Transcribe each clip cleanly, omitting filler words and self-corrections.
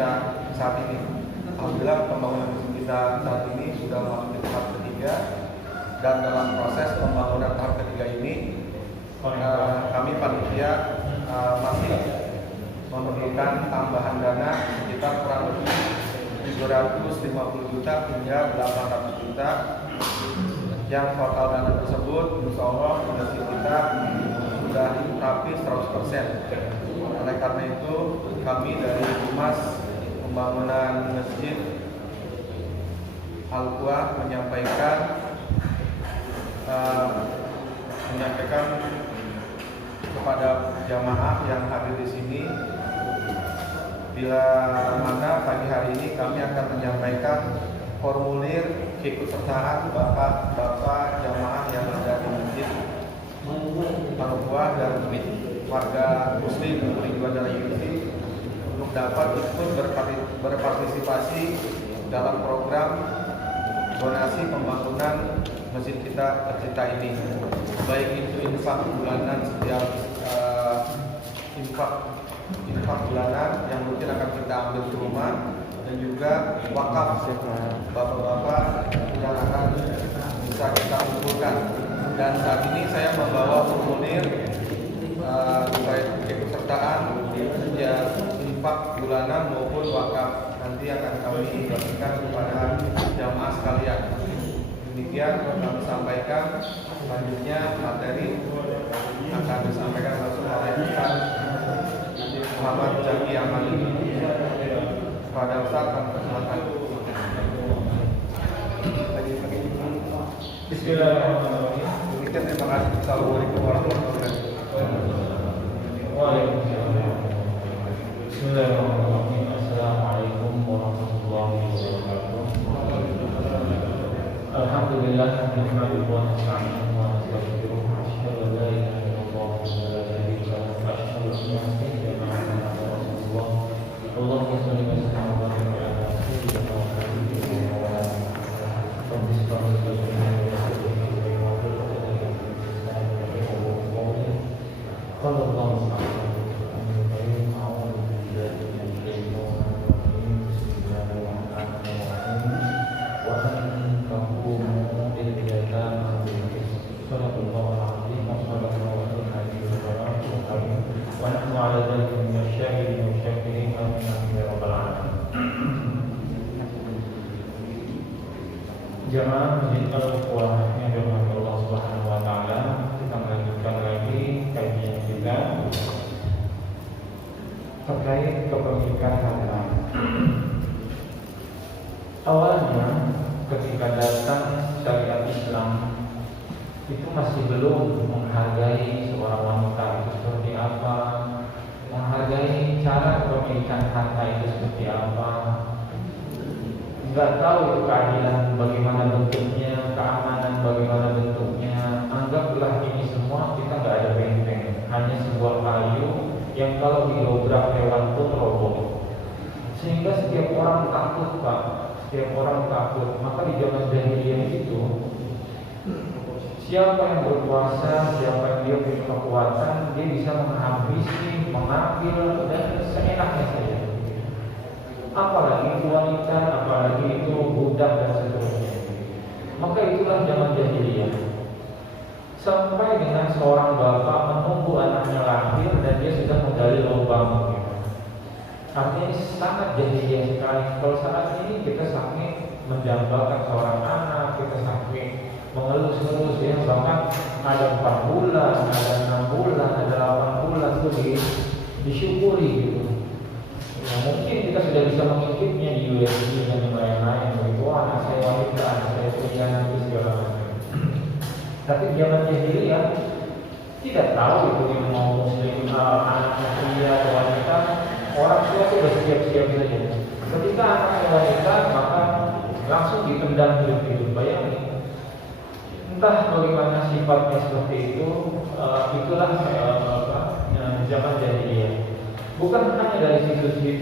kita saat ini. Alhamdulillah pembangunan masjid kita saat ini sudah memasuki tahap ketiga, dan dalam proses pembangunan tahap ketiga ini kami panitia masih memerlukan tambahan dana sekitar kurang lebih 750 juta hingga 800 juta, yang total dana tersebut insya Allah masjid kita sudah rapi 100%. Oleh karena itu kami dari Humas Pembangunan Masjid Al-Quwa menyampaikan kepada jamaah yang hadir di sini, bila mana pagi hari ini kami akan menyampaikan formulir keikutsertaan bapak jamaah yang ada di Masjid Al-Quwa dan warga Muslim tujuan dari Unity untuk dapat ikut berpartisipasi dalam program donasi pembangunan masjid kita tercinta ini, baik itu infak bulanan setiap infak bulanan yang mungkin akan kita ambil ke rumah, dan juga wakaf bapak-bapak yang akan bisa kita kumpulkan. Dan saat ini saya membawa formulir baik keikutsertaan ya infak bulanan maupun wakaf, nanti akan kami bagikan kepada jamaah sekalian. Demikian kami sampaikan. Selanjutnya materi akan disampaikan langsung oleh Ustaz Muhammad Jaki Amali. Pada Ustaz kami persilakan. Bismillahirrahmanirrahim. Demikian, terima kasih. Assalamualaikum warahmatullahi wabarakatuh. Waalaikumsalam. Bismillahirrahmanirrahim. Assalamualaikum warahmatullahi wabarakatuh. Alhamdulillah, nahmaduhu wa nasta'inuhu wa nastaghfiruh. Asyhadu an la ilaha illallah wa la syarika lahu wa asyhadu anna sayyidina Muhammadan rasulullah. Allahumma shalli wa sallim wa barik ala sayyidina wa habibina wa ala Jamaah Masjid Al-Quwa yang dirahmati Allah Subhanahu wa taala, kita melanjutkan lagi kajian kita terkait kepemilikan harta. Awalnya ketika datang syariat Islam itu masih belum menghargai seorang wanita itu seperti apa, menghargai cara kepemilikan harta itu seperti apa. Nggak tahu itu keadilan bagaimana bentuknya, keamanan bagaimana bentuknya. Anggaplah ini semua kita nggak ada benteng, hanya sebuah kayu yang kalau didobrak hewan pun roboh. Sehingga setiap orang takut, Pak. Setiap orang takut. Maka di zaman jahiliyah itu, siapa yang berkuasa, siapa yang dia punya kekuatan, dia bisa menghabisi, mengambil dan seenaknya saja. Apalagi wanita, apalagi itu budak dan seterusnya. Maka itulah zaman jahiliyah. Sampai dengan seorang bapak menunggu anaknya lahir dan dia sudah menggali lubang. Artinya ini sangat jahiliyah sekali. Kalau saat ini kita saking mendambakan seorang anak, kita saking mengelus-elus ya, bahkan ada 4 bulan, ada 6 bulan, ada 8 bulan itu disyukuri gitu. Ya, mungkin kita sudah bisa mengintipnya di USB dan yang lain-lain. Begitu, anak saya wanita, anak saya pria nanti segala macam. Tapi zaman jahiliyah tidak tahu itu yang mau muslim, anaknya pria atau wanita, orang tua itu sudah siap-siap saja. Ketika anaknya wanita, maka langsung ditendang hidup-hidup. Bayangin, entah bagaimana sifatnya seperti itu. Itulah zaman jahiliyah. Bukan hanya dari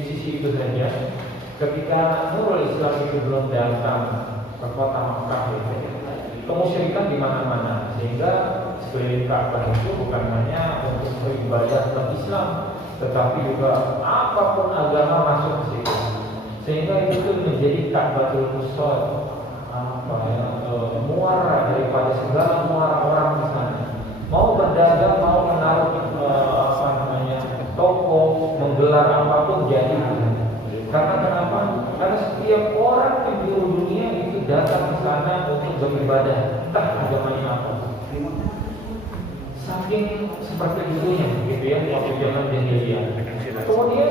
sisi itu saja. Ketika Nurul Islam itu belum datang ke kota Makkah, kemusyrikan di mana-mana, sehingga sekeliling Ka'bah itu bukan hanya untuk ibadah Islam, tetapi juga apapun agama masuk ke situ. Sehingga itu menjadi Ka'batul Wusthah, muara daripada segala muara orang di sana. Mau berdagang, mau menaruh toko, menggelar apapun jadi. Karena kenapa? Karena setiap orang di seluruh dunia itu datang ke sana untuk beribadah, entah agamanya apa. Saking seperti dulunya, gitu ya, waktu zaman jahiliyah. Kemudian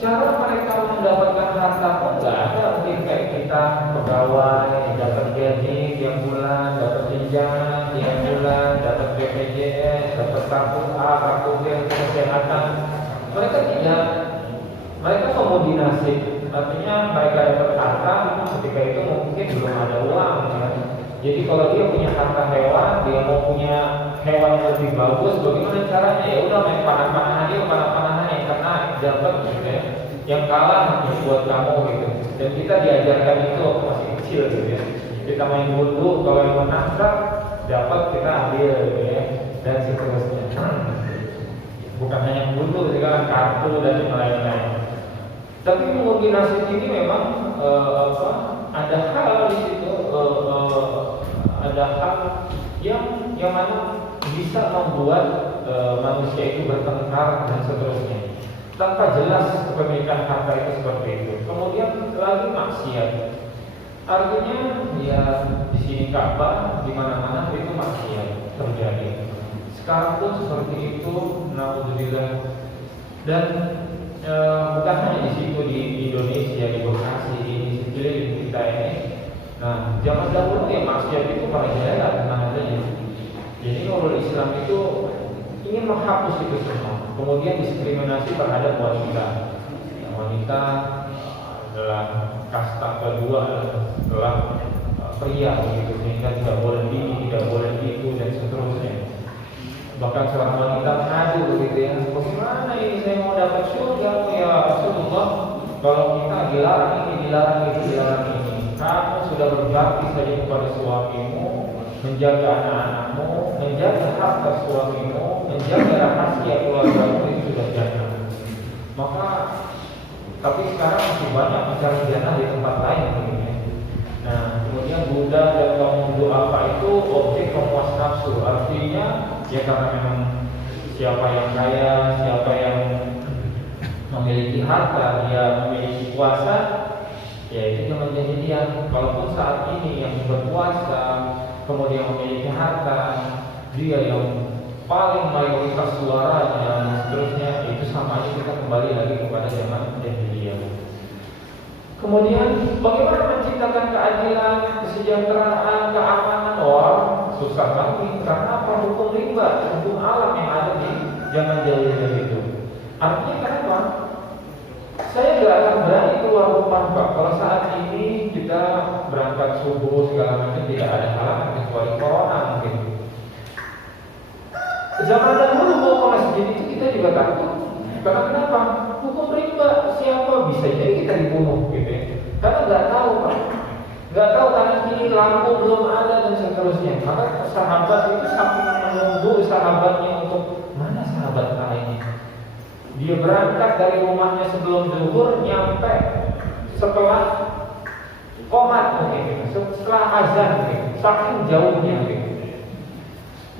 cara mereka mendapatkan harta pun nggak ada mungkin kayak kita pegawai dapat gaji tiap bulan, dapat tunjangan tiap bulan, dapat BPJS, dapat kartu A, kartu B, kesehatan. Mereka tidak, mereka kombinasi. Artinya mereka dapat harta ketika itu mungkin belum ada uang. Ya. Jadi kalau dia punya harta hewan, dia mau punya hewan yang lebih bagus, bagaimana caranya? Ya udah main panah-panahan dia, panah-panahan yang kena dapat, gitu ya. Yang kalah ya buat kamu gitu. Dan kita diajarkan itu waktu masih kecil gitu ya. Kita main gundu, kalau yang menang dapat kita ambil gitu ya. Dan seterusnya. Bukan hanya gundu, juga kartu dan yang lain-lain. Tapi kombinasi ini memang ada hal di situ, ada hal yang mana bisa membuat manusia itu bertengkar dan seterusnya tanpa jelas kepemilikan harta itu seperti itu. Kemudian lagi maksiat, artinya ya di sini Ka'bah, di mana-mana itu maksiat terjadi. Sekarang pun seperti itu, naudzubillah. Dan bukan hanya di situ, di Indonesia, di Bekasi, di sekeliling kita ini. Nah, zaman dahulu ya maksiat itu merajalela namanya. Jadi Nurul Islam itu ingin menghapus itu semua. Kemudian diskriminasi terhadap wanita. Wanita adalah kasta kedua setelah pria, begitu, sehingga tidak boleh ini, tidak boleh itu, dan seterusnya. Bahkan seorang wanita mengadu begitu ya, bagaimana ini saya mau dapat surga ya Rasulullah, kalau kita dilarang ini, dilarang itu, dilarang ini. Kamu sudah berbakti saja kepada suamimu, menjaga anak-anakmu, menjaga harta suamimu, menjaga rahasia keluargamu, itu sudah jannah. Maka, tapi sekarang masih banyak mencari jannah di tempat lain begitu ya. Nah, kemudian Buddha dan kaum apa itu objek pemuas nafsu, artinya ya karena memang siapa yang kaya, siapa yang memiliki harta, dia memiliki kuasa, ya itu yang menjadi dia. Kalaupun saat ini yang berkuasa kemudian memiliki harta, dia yang paling mayoritas suaranya dan seterusnya, itu sama aja kita kembali lagi kepada zaman jahiliyah. Kemudian bagaimana menciptakan keadilan, kesejahteraan, keamanan? Susah banget. Karena apa? Hukum rimba, hukum alam yang ada di zaman jahiliyah itu. Artinya kenapa? Saya nggak akan berani keluar rumah Pak. Kalau saat ini kita berangkat subuh segala macam tidak ada halangan kecuali corona mungkin. Zaman dahulu mau ke masjid itu kita juga takut. Karena kenapa? Hukum rimba, siapa bisa jadi kita dibunuh gitu ya. Karena nggak tahu Pak. Nggak tahu kanan kiri lampu belum ada dan seterusnya. Maka sahabat itu sampai menunggu sahabatnya untuk mana sahabat lainnya. Dia berangkat dari rumahnya sebelum zuhur, nyampe setelah qomat mungkin, setelah azan mungkin, saking jauhnya mungkin.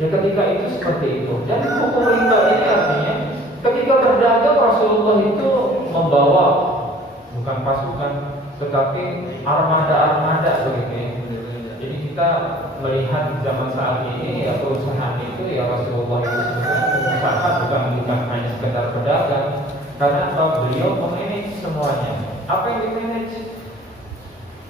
Ya ketika itu seperti itu. Dan hukum rimba ini artinya ketika berdagang Rasulullah itu membawa bukan pasukan tetapi armada-armada begitu ya. Jadi kita melihat zaman saat ini ya perusahaan itu ya Rasulullah itu pengusaha bukan hanya sekedar pedagang, karena beliau memanage semuanya. Apa yang dimanage?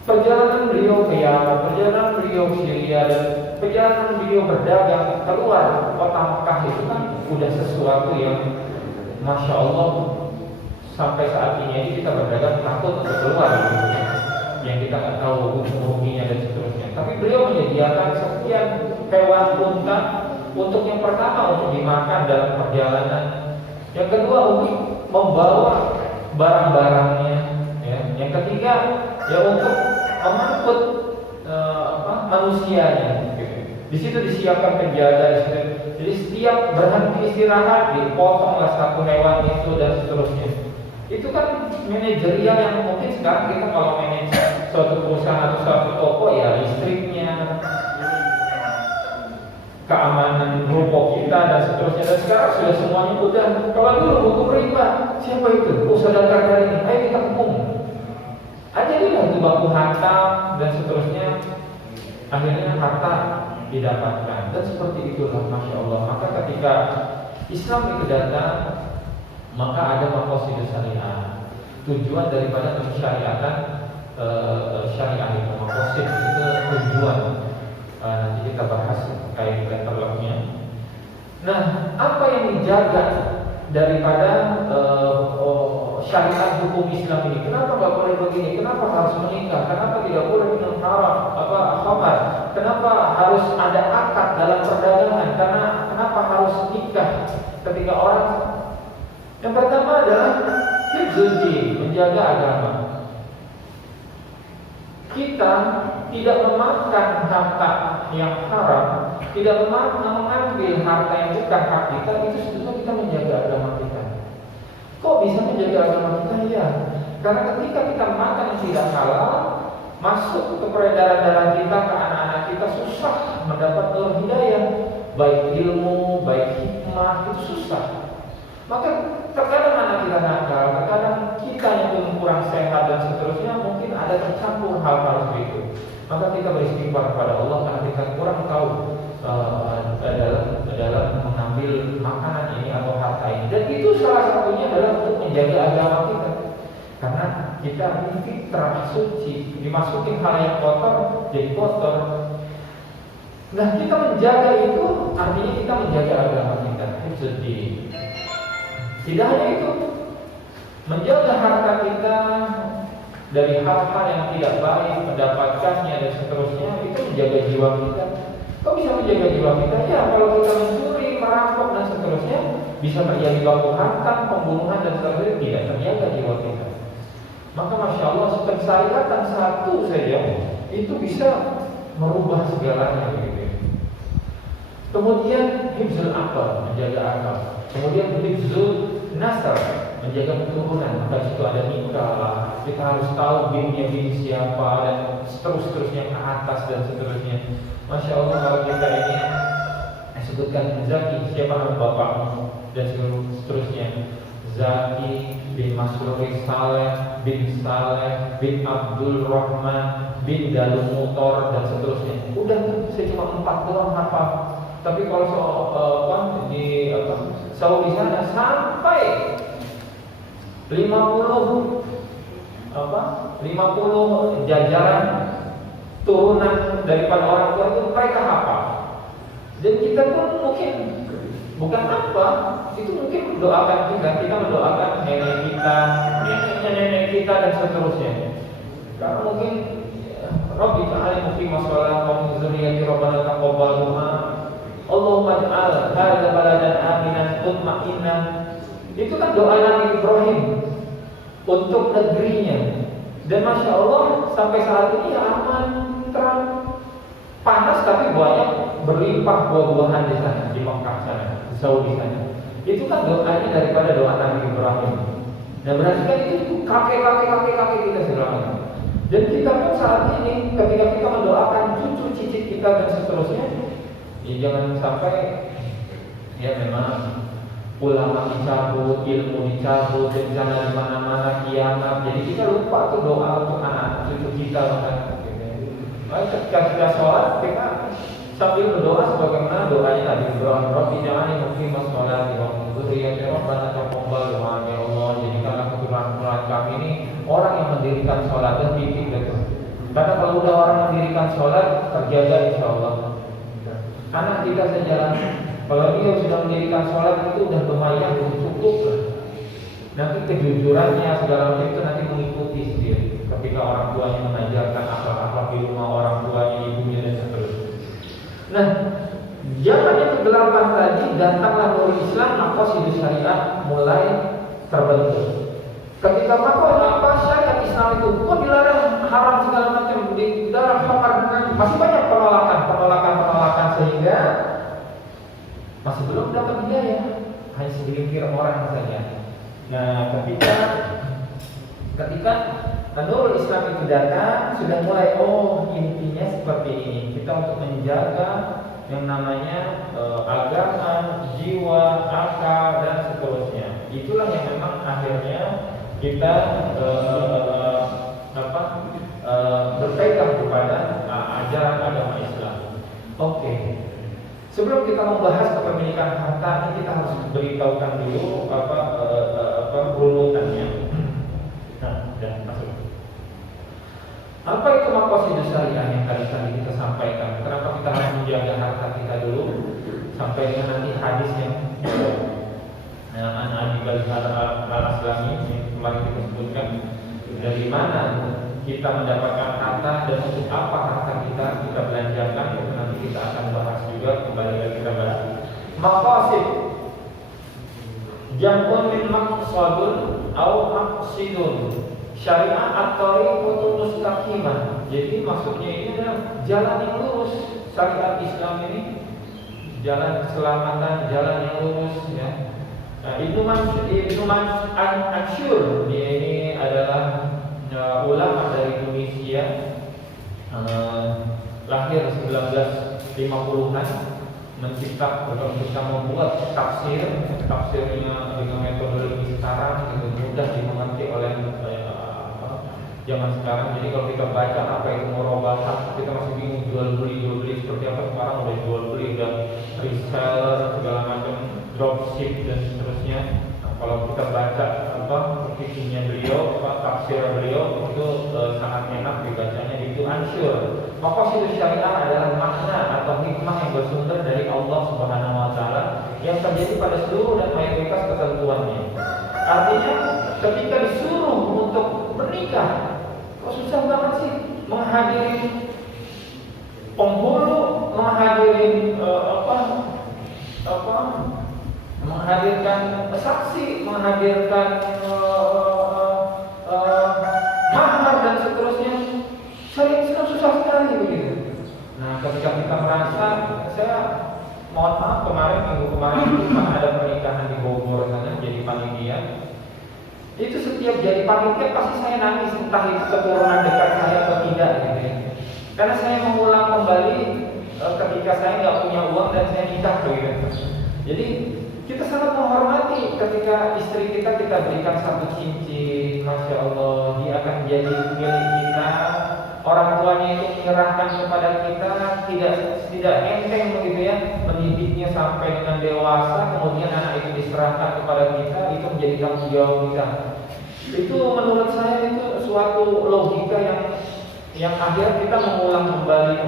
Perjalanan beliau ke Yaman, perjalanan beliau ke Syria, dan perjalanan beliau berdagang keluar kota Mekah itu kan udah sesuatu yang Masya Allah. Sampai saat ini kita berdagang takut untuk keluar gitu. Yang kita nggak tahu ruginya dan seterusnya. Tapi beliau menyediakan sekian hewan unta untuk yang pertama untuk dimakan dalam perjalanan. Yang kedua untuk membawa barang-barangnya. Ya. Yang ketiga ya untuk mengangkut manusianya. Gitu. Di situ disiapkan penjaga, di situ Jadi setiap berhenti istirahat dipotonglah satu hewan itu dan seterusnya. Itu kan manajerial yang mungkin sekarang kita kalau manage suatu perusahaan atau suatu toko ya listriknya, keamanan rokok kita dan seterusnya. Dan sekarang sudah semuanya udah. Kalau dulu hukum riba, siapa itu? Oh saudara dari ini, ayo kita hukum. Jadilah itu baku hantam dan seterusnya. Akhirnya harta didapatkan. Dan seperti itulah, masya Allah. Maka ketika Islam itu datang, maka ada maqasid syariah. Tujuan daripada mensyariatkan syariah itu, maqasid itu tujuan. Nanti kita bahas kayak letternya. Nah, apa yang dijaga daripada syariat hukum Islam ini? Kenapa nggak boleh begini? Kenapa harus menikah? Kenapa tidak boleh minum haram? Khamar? Kenapa harus ada akad dalam perdagangan? Kenapa harus nikah ketika orang? Yang pertama adalah hifdzul din, menjaga agama. Kita tidak memakan harta yang haram, tidak mengambil harta yang bukan hak kita, itu sebetulnya kita menjaga agama kita. Kok bisa menjaga agama kita? Ya, karena ketika kita makan yang tidak halal, masuk ke peredaran darah kita, ke anak-anak kita, susah mendapat nur hidayah, baik ilmu, baik hikmah, itu susah. Maka terkadang anak kita nakal, terkadang kita yang kurang sehat dan seterusnya, mungkin ada tercampur hal-hal seperti itu. Maka kita beristighfar kepada Allah karena kita kurang tahu dalam mengambil makanan ini atau harta ini. Dan itu salah satunya adalah untuk menjaga agama kita. Karena kita ini fitrah suci, dimasukin hal yang kotor jadi kotor. Nah, kita menjaga itu artinya kita menjaga agama kita. Jadi tidak hanya itu, menjaga harta kita dari hal-hal yang tidak baik, mendapatkannya dan seterusnya, itu menjaga jiwa kita. Kok bisa menjaga jiwa kita? Ya, kalau kita mencuri, merampok dan seterusnya, bisa terjadi baku hantam, pembunuhan dan seterusnya, tidak terjaga jiwa kita. Maka masya Allah, pensyariatan satu saja itu bisa merubah segalanya begitu. Kemudian hifzul akal, menjaga akal. Kemudian hifzul nasab, menjaga keturunan. Maka situ ada nikah lah. Kita harus tahu binnya bin siapa dan seterusnya ke atas dan seterusnya. Masya Allah, kalau kita ini sebutkan Zaki, siapa nama bapakmu dan seterusnya. Zaki bin Masruri Saleh bin Saleh bin Abdul Rahman bin Dalung Mutor dan seterusnya. Udah saya cuma 4 doang hafal. Tapi kalau di Saudi sana sampai 50 jajaran turunan daripada orang tua itu mereka hafal. Dan kita pun mungkin bukan apa, itu mungkin mendoakan kita mendoakan nenek kita, nenek kita dan seterusnya. Karena mungkin Rabbi ta'ala muqim as-shalah wa min dzurriyyati rabbana taqabbal du'a. Allahumma ij'al hadza baladan aminan mutma'innan. Itu kan doa Nabi Ibrahim untuk negerinya. Dan masya Allah sampai saat ini aman, terang, panas tapi banyak berlimpah buah-buahan di sana, di Mekah sana, di Saudi sana. Itu kan doanya daripada doa Nabi Ibrahim. Dan berarti kan itu kakek kita sebenarnya. Dan kita pun saat ini ketika kita mendoakan cucu cicit kita dan seterusnya, ya jangan sampai ya memang ulama dicabut, ilmu dicabut, bencana di mana-mana, kiamat. Jadi kita lupa tuh doa untuk anak cucu kita kan. Ketika kita sholat kita sambil berdoa sebagaimana doanya Nabi Ibrahim, Rabbi ja'alni muqimas sholati wa min dzurriyyati rabbana taqabbal du'a. Ya Allah, jadikanlah keturunan kami ini orang yang mendirikan sholat dan titik itu. Karena kalau udah orang mendirikan sholat terjaga insya Allah. Anak kita saja, kalau dia sudah mendirikan sholat itu udah lumayan, cukup lah. Nanti kejujurannya segala macam itu nanti mengikuti sendiri. Ketika orang tuanya mengajarkan akhlak-akhlak di rumah orang tuanya, ibunya dan seterusnya. Nah, zaman yang ke-8 tadi datanglah nur Islam, maqasid syariah mulai terbentuk. Ketika syariat Islam itu kok dilarang haram segala macam, dilarang khamar, masih banyak penolakan sehingga masih belum dapat hidayah, hanya segelintir orang saja. Nah, ketika Nurul Islam itu datang, sudah mulai intinya seperti ini. Kita untuk menjaga yang namanya agama, jiwa, akal dan seterusnya. Itulah yang memang akhirnya kita berpegang kepada ajaran agama Islam. Oke. Sebelum kita membahas kepemilikan harta, ini kita harus beritahukan dulu urutannya. Nah, dan masuk. Apa itu maqasidus syariah yang tadi kita sampaikan? Kenapa kita harus menjaga harta kita dulu sampai dengan nanti hadis yang Abi al-Aslami yang kemarin kita sebutkan, dari mana kita mendapatkan harta dan untuk apa harta kita belanjakan, itu nanti kita akan bahas juga. Kembali lagi kita bahas maqasid, jam'un min maqsadun au maqsidun, syariah at-tariqatul mustaqimah. Jadi maksudnya ini adalah jalan yang lurus. Syariat Islam ini jalan keselamatan, jalan yang lurus, ya. Nah, Ibnu Mansyur, dia ini adalah ulama dari Indonesia, lahir 1950-an, membuat tafsirnya dengan metodologi sekarang, itu mudah dimengerti oleh zaman sekarang. Jadi kalau kita baca apa itu murabahah, kita masih bingung jual beli seperti apa. Sekarang udah jual beli, udah reseller, segala macam, dropship dan seterusnya. Nah, kalau kita baca fikihnya beliau, tafsir beliau itu sangat enak dibacanya. Itu Ansyur. Maqasid syariah adalah makna atau hikmah yang bersumber dari Allah Subhanahu wa taala yang terjadi pada seluruh dan mayoritas ketentuannya. Artinya ketika disuruh untuk menikah, kok susah banget sih menghadiri penghulu, menghadirkan saksi, menghadirkan mahar dan seterusnya. Syariat Islam susah sekali begitu. Nah, ketika kita merasa, saya mohon maaf minggu kemarin ada pernikahan di Bogor sana, jadi panitia. Itu setiap jadi panitia pasti saya nangis, entah itu keturunan dekat saya atau tidak gitu ya. Karena saya mengulang kembali ketika saya nggak punya uang dan saya nikah gitu. Jadi kita sangat menghormati ketika istri kita berikan satu cincin, masya Allah, dia akan jadi milik kita. Orang tuanya itu menyerahkan kepada kita, tidak enteng begitu ya, mendidiknya sampai dengan dewasa, kemudian anak itu diserahkan kepada kita, itu menjadi tanggung jawab kita. Itu menurut saya itu suatu logika yang akhirnya kita mengulang kembali,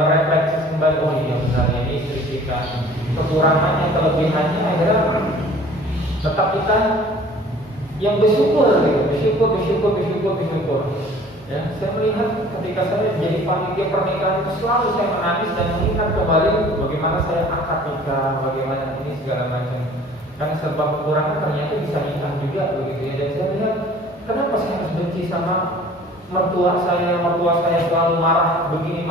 merefleksi kembali, oh iya benarnya ini istri kita, kekurangannya, kelebihannya, akhirnya tetap kita yang bersyukur. Ya, saya melihat ketika saya jadi panitia pernikahan itu selalu saya menangis dan mengingat kembali bagaimana saya akad nikah, bagaimana ini segala macam. Karena serba kekurangan ternyata bisa nikah juga begitu ya. Dan saya lihat kenapa saya harus benci sama mertua saya selalu marah begini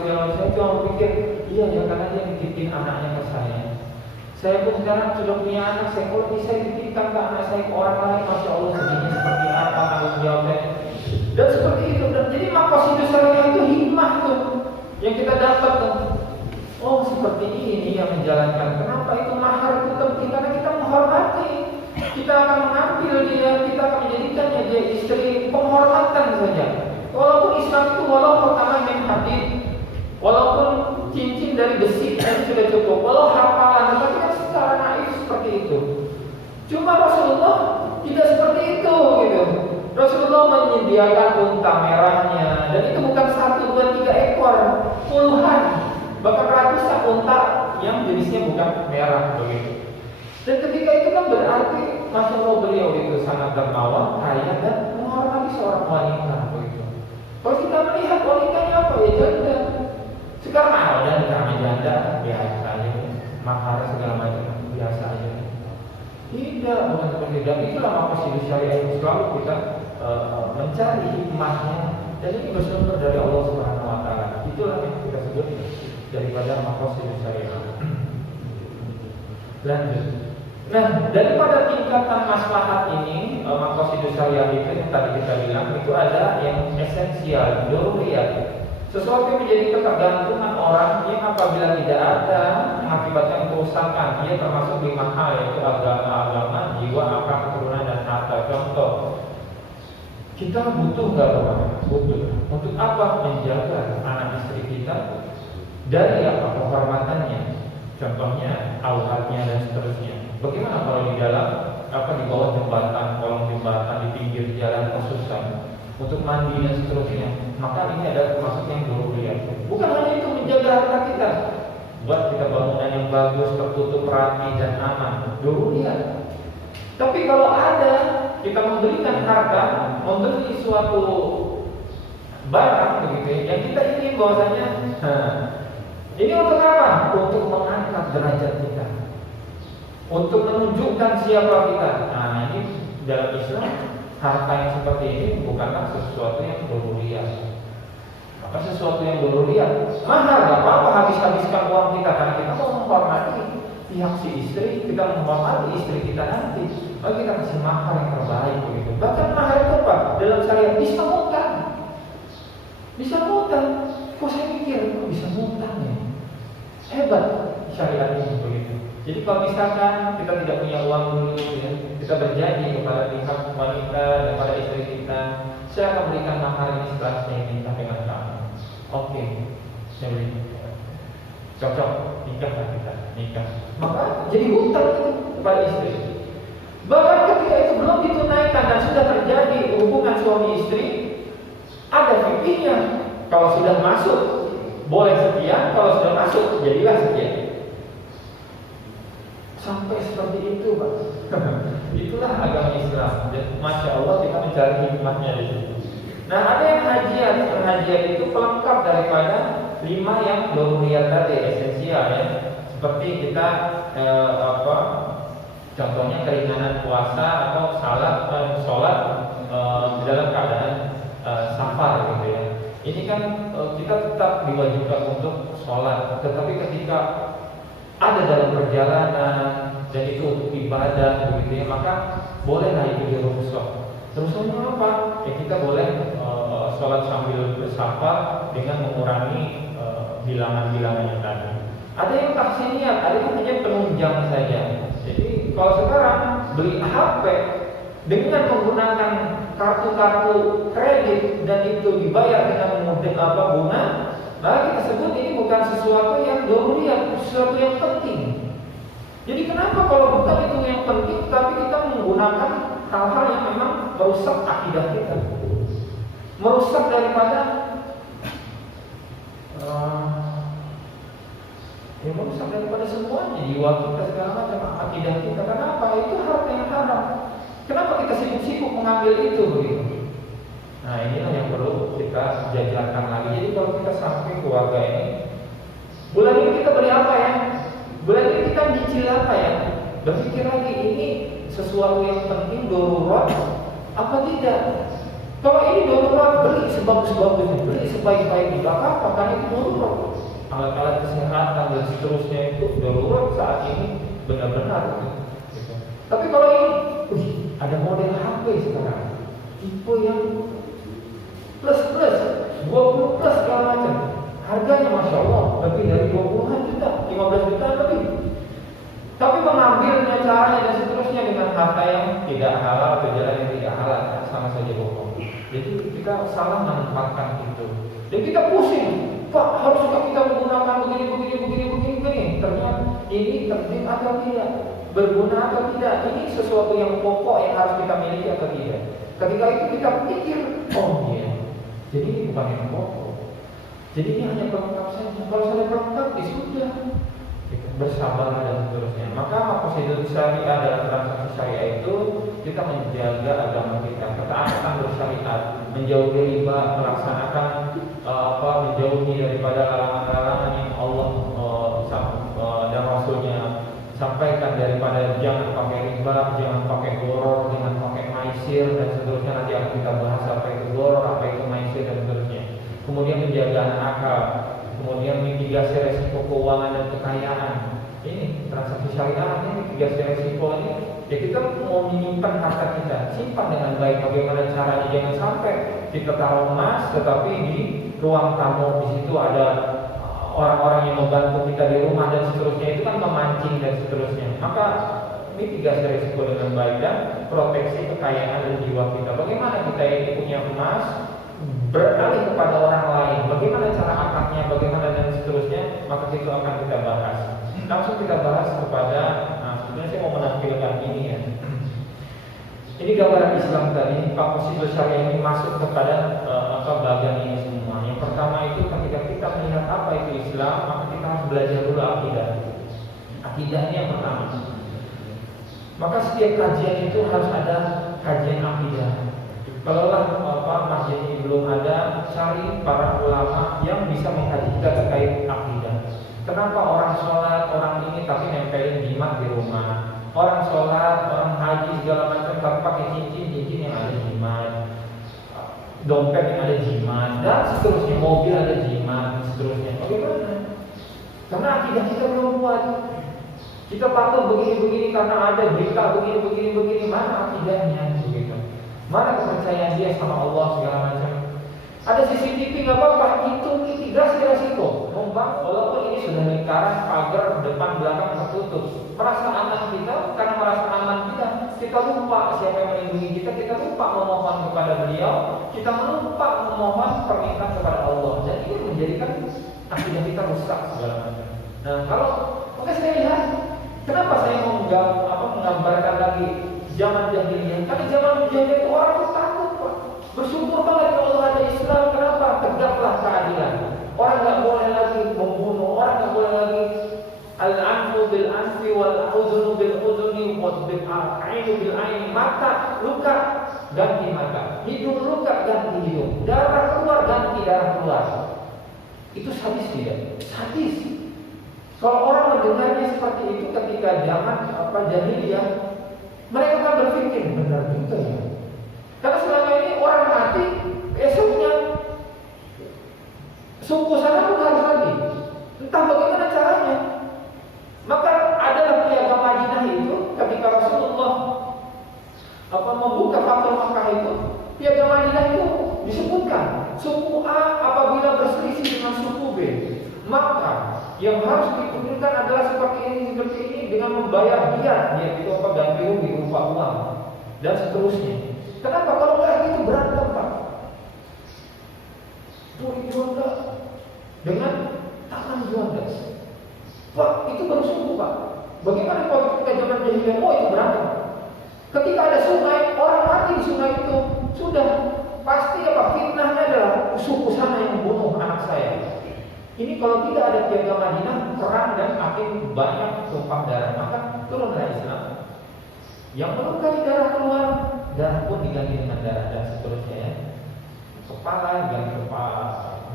segala macam. Saya cuma berpikir, iya ya karena dia nitipin anaknya ke saya. Saya pun sekarang sudah punya anak, saya kalau bisa dititipkan ke anak saya ke orang lain, masya Allah sedihnya seperti apa tanggung jawabnya. Dan seperti itu, dan jadi maqasid syariah itu hikmah tuh yang kita dapat tuh. Oh seperti ini yang menjalankan. Kenapa itu mahar itu penting? Karena kita menghormati. Kita akan mengambil dia, kita akan menjadikannya dia istri penghormatan saja. Walaupun Islam itu walaupun aman hadid, walaupun cincin dari besi itu sudah cukup, walau hafalan, tapi kan secara naif seperti itu. Cuma Rasulullah tidak seperti itu gitu. Rasulullah menyediakan unta merahnya, dan itu bukan 1, 2, 3 ekor, puluhan, bahkan ratusan unta yang jenisnya bukan merah begitu. Dan ketika itu kan berarti Masya Allah beliau itu sangat dermawan, kaya dan menghormati seorang wanita begitu. Kalau kita melihat wanitanya apa ya janda. Sekarang ada nikahnya janda biasa aja, mahar segala macam biasa aja. Tidak, bukan seperti itu. Itulah maqasid syariah yang selalu kita mencari hikmahnya, dan ini bersumber dari Allah Subhanahu wa taala. Itulah yang kita sebut daripada maqasid syariah. Lanjut. Nah, daripada tingkatan maslahat ini, maqasidus syariah itu yang tadi kita bilang itu ada yang esensial, daruriyat. Sesuatu yang menjadi ketergantungan orang yang apabila tidak ada mengakibatkan kerusakan, dia termasuk 5 hal, yaitu agama, jiwa, akal, keturunan, dan harta. Contoh, kita butuh nggak Bapak? Butuh. Untuk apa? Menjaga anak istri kita dari apa? Kehormatannya. Contohnya auratnya dan seterusnya. Bagaimana kalau di dalam di bawah jembatan, kolong jembatan, di pinggir jalan susah untuk mandi dan seterusnya? Maka ini ada termasuk yang daruriyat. Bukan hanya itu, menjaga harta kita, buat kita bangunan yang bagus, tertutup rapi dan aman, daruriyat. Tapi kalau ada kita memberikan harta, memberi suatu barang begitu yang kita ingin bahwasanya, ini untuk apa? Untuk mengangkat derajat kita, untuk menunjukkan siapa kita. Nah, ini dalam Islam harta yang seperti ini bukanlah sesuatu yang daruriyat. Maka sesuatu yang daruriyat, mahal, gak apa-apa habiskan uang kita karena kita mau menghormati pihak si istri, kita menghormati istri kita nanti. Maka kita kasih mahar yang terbaik begitu. Bahkan mahar itu apa? Dalam syariat bisa ngutang. Bisa ngutang. Kok saya mikir, kok bisa ngutang ya? Hebat syariat ini begitu. Jadi kalau misalkan kita tidak punya uang dulu ya, kita berjanji kepada pihak wanita dan pada istri kita, saya akan berikan mahar ini setelah saya nikah dengan kamu. Oke, saya beri. Cocok, nikahlah kita, nikah. Maka jadi hutang itu kepada istri. Bahkan ketika itu belum ditunaikan dan sudah terjadi hubungan suami istri, ada fikihnya. Kalau sudah masuk boleh sekian, kalau sudah masuk jadilah sekian. Sampai seperti itu, Pak. Itulah agama Islam. Dan Masya Allah kita mencari hikmahnya di situ. Nah, ada yang hajiat itu pelengkap daripada 5 yang daruriyat tadi, esensial ya. Seperti kita contohnya keringanan puasa atau sholat dalam keadaan safar gitu ya. Ini kan kita tetap diwajibkan untuk sholat, tetapi ketika ada dalam perjalanan dan itu untuk ibadah begitu ya, maka bolehlah itu dirukhsah. Rukhsahnya apa? Ya kita boleh sholat sambil bersafar dengan mengurangi bilangan-bilangan yang tadi. Ada yang tahsiniyat, ada yang hanya penunjang saja. Jadi kalau sekarang beli HP dengan menggunakan kartu-kartu kredit dan itu dibayar dengan bunga, maka kita sebut ini bukan sesuatu yang daruriyat, sesuatu yang penting. Jadi kenapa kalau bukan itu yang penting, tapi kita menggunakan hal-hal yang memang merusak akidah kita, merusak daripada merusak daripada semuanya, jiwa kita segala macam, akidah kita. Kenapa? Itu harta yang haram. Kenapa kita sibuk-sibuk mengambil itu begitu? Nah, inilah yang perlu kita jajarkan lagi. Jadi kalau kita sampai keluarga ini, bulan ini kita beli apa ya? Bulan ini kita nyicil apa ya? Berpikir lagi, ini sesuatu yang penting, darurat apa tidak? Kalau ini darurat, beli sebagus-bagusnya, beli sebaik-baiknya. Gak apa-apa, karena itu darurat. Alat-alat kesehatan dan seterusnya itu darurat saat ini benar-benar gitu. Tapi kalau ini, ada model HP sekarang, tipe yang plus 20 plus segala macam, harganya Masya Allah lebih dari 20-an juta, 15 juta lebih. Tapi mengambilnya, caranya dan seterusnya dengan harta yang tidak halal atau jalan yang tidak halal, sama saja bohong. Jadi kita salah menempatkan itu. Dan kita pusing, Pak, haruskah kita menggunakan begini. Ternyata ini penting atau tidak, berguna atau tidak, ini sesuatu yang pokok yang harus kita miliki atau tidak. Ketika itu kita pikir, oh iya, jadi ini bukan yang pokok. Jadi ini hanya pelengkap saja. Kalau sudah pelengkap, ya sudah, bersabar dan seterusnya. Maka maqasidus syariah dalam transaksi syariah itu kita menjaga agama kita, ketaatan bersyariat, menjauhi riba, melaksanakan menjauhi daripada larangan-larangan yang Allah dan Rasulnya sampaikan, daripada jangan pakai riba, jangan pakai goror, jangan pakai maisir dan seterusnya. Nanti akan kita bahas apa itu goror, apa itu maisir dan seterusnya. Kemudian penjagaan akal, kemudian mitigasi resiko keuangan dan kekayaan. Ini transaksi syariah ini mitigasi resiko ini, ya kita mau menyimpan harta kita, simpan dengan baik. Bagaimana caranya? Jangan sampai kita taruh emas, tetapi di ruang tamu di situ ada orang-orang yang membantu kita di rumah dan seterusnya, itu kan memancing dan seterusnya. Maka mitigasi resiko dengan baik dan proteksi kekayaan dan jiwa kita. Bagaimana kita ini punya emas beralih kepada orang lain, bagaimana cara akadnya, bagaimana dan seterusnya, maka itu akan kita bahas. Langsung kita bahas kepada, sebenarnya saya mau menampilkan ini ya. Ini gambaran Islam tadi, Kamus Syariah ini masuk kepada bagian ini semua. Yang pertama itu ketika kita melihat apa itu Islam, maka kita harus belajar dulu akidah. Akidahnya yang pertama. Maka setiap kajian itu harus ada kajian akidah. Kalau masjid ini belum ada, cari para ulama yang bisa mengkaji kita terkait akidah. Kenapa orang sholat, orang ini tapi nempelin jimat di rumah? Orang sholat, orang haji segala macam tapi pakai cincin yang ada jimat, dompet yang ada jimat, dan seterusnya, mobil ada jimat, seterusnya. Bagaimana? Karena akidah kita belum kuat. Kita patut begini-begini karena ada berita begini-begini, mana akidahnya? Begitu. Mana kepercayaan dia sama Allah segala macam? Ada CCTV nggak apa-apa, itu mitigasi resiko. Walaupun ini sudah lingkaran pagar depan belakang tertutup, merasa aman kita, karena merasa aman kita lupa siapa yang melindungi kita lupa memohon kepada beliau, kita lupa memohon permintaan kepada Allah, dan ini menjadikan akidah kita rusak segala macam. Nah, kalau maka saya lihat, kenapa saya mau menggambarkan lagi zaman jahiliyah? Karena zaman jahiliyah itu orang itu takut, Pak. Bersyukur banget kalau Allah ada Islam. Kenapa? Tegaklah keadilan. Orang nggak boleh lagi membunuh, orang nggak boleh lagi al-anfu bil anfi wal udhunu bil udhuni wal ainu bil aini. Mata luka ganti mata, hidung luka ganti hidung, darah keluar ganti darah keluar. Itu sadis tidak? Sadis. Kalau orang mendengarnya seperti itu ketika zaman jahiliyah, mereka akan berpikir benar juga ya. Karena selama ini orang mati, esoknya suku sana pun harus lagi. Entah bagaimana caranya. Maka adalah piagam Madinah itu ketika Rasulullah membuka Fathul Makkah itu, piagam Madinah itu disebutkan suku A apabila berselisih dengan suku B, maka yang harus ditunjukkan adalah seperti ini dengan membayar diat, yaitu ganti rugi berupa uang dan seterusnya. Kenapa? Kalau nggak itu berantem, Pak. Turi juanda dengan tangan juanda. Pak, itu baru suku, Pak. Bagaimana kalau ketika zaman jahiliyah? Itu berantem. Ketika ada sungai, orang mati di sungai itu sudah pasti fitnahnya adalah suku sana yang membunuh anak saya. Ini kalau tidak ada piagam Madinah, perang dan makin banyak tumpah darah, maka turunlah Islam. Yang melukai darah keluar, darah pun diganti dengan darah dan seterusnya ya. Kepala diganti kepala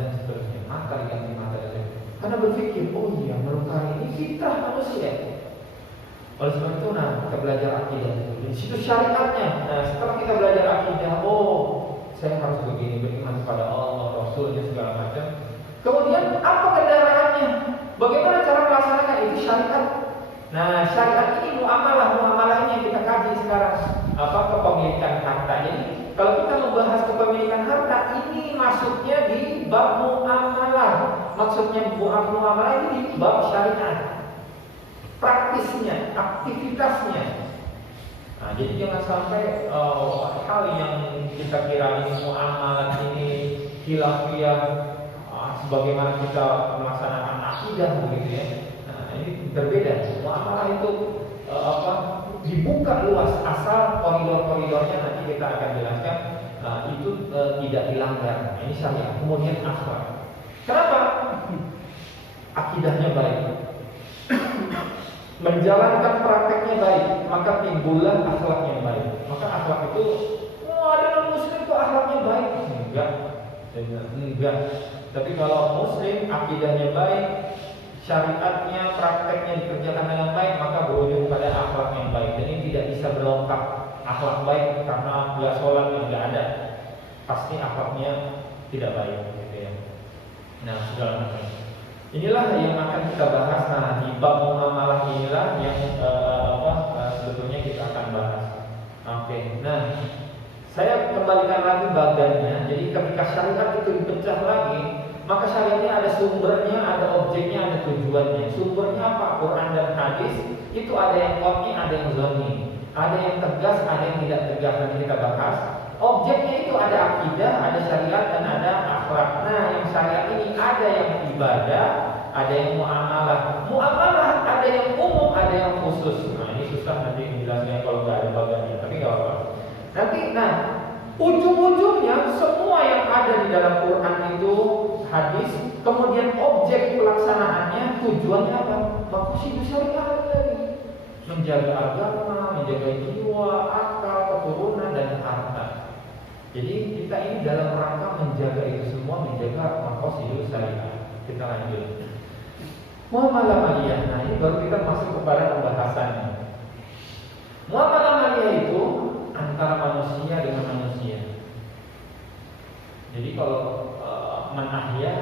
dan seterusnya, mata diganti mata dan seterusnya. Karena berpikir, oh iya, melukai ini fitrah manusia. Oleh sebab itu, kita belajar akidah. Di situ syariatnya. Nah, setelah kita belajar akidah, saya harus begini, beriman kepada Allah, Rasulnya segala macam. Kemudian apa kendaraannya? Bagaimana cara melaksanakan itu syariat? Nah, syariat ini muamalah ini yang kita kaji sekarang. Kepemilikan harta. Jadi kalau kita membahas kepemilikan harta, ini masuknya di bab muamalah. Maksudnya bab muamalah ini di bab syariat. Praktisnya, aktivitasnya. Nah, jadi jangan sampai hal yang kita kira ini muamalah ini khilafiyah, sebagaimana kita melaksanakan akidah begitu ya. Nah, ini berbeda. Muamalah itu dibuka luas, asal koridor-koridornya nanti kita akan jelaskan itu tidak dilanggar. Nah, ini syariat. Kemudian akhlak. Kenapa? Akidahnya baik. Menjalankan prakteknya baik, maka timbullah akhlak yang baik. Maka akhlak itu, ada non-muslim itu akhlaknya baik. Enggak. Tapi kalau muslim akidahnya baik, syariatnya, prakteknya dikerjakan dengan baik, maka berujung pada akhlak yang baik. Dan ini tidak bisa berlengkap akhlak baik karena nggak sholat yang nggak ada, pasti akhlaknya tidak baik, gitu ya. Nah, segala macam. Inilah yang akan kita bahas. Nah, di bab muamalah inilah yang sebetulnya kita akan bahas. Oke. Nah, saya kembalikan lagi bagannya. Jadi ketika syariat itu dipecah lagi, maka syariatnya ada sumbernya, ada objeknya, ada tujuannya. Sumbernya apa? Quran dan hadis. Itu ada yang qat'i, ada yang zonni. Ada yang tegas, ada yang tidak tegas. Nanti kita bahas. Objeknya itu ada akidah, ada syariat, dan ada akhlak. Nah, yang syariat ini ada yang ibadah, ada yang muamalah. Muamalah ada yang umum, ada yang khusus. Nah, ini susah nanti menjelaskannya kalau nggak ada bagannya. Tapi nggak apa-apa. Nanti, nah, ujung-ujungnya semua yang ada di dalam Quran itu hadis, kemudian objek pelaksanaannya, tujuannya apa? Maqasid syariat lagi. Menjaga agama, menjaga jiwa, akal, keturunan, dan harta. Jadi kita ini dalam rangka menjaga itu semua, menjaga maqasid syariat. Kita lanjut. Muamalah maliyah. Nah, ini baru kita masuk kepada pembahasannya. Muamalah maliyah itu antara manusia dengan manusia. Jadi kalau man ahya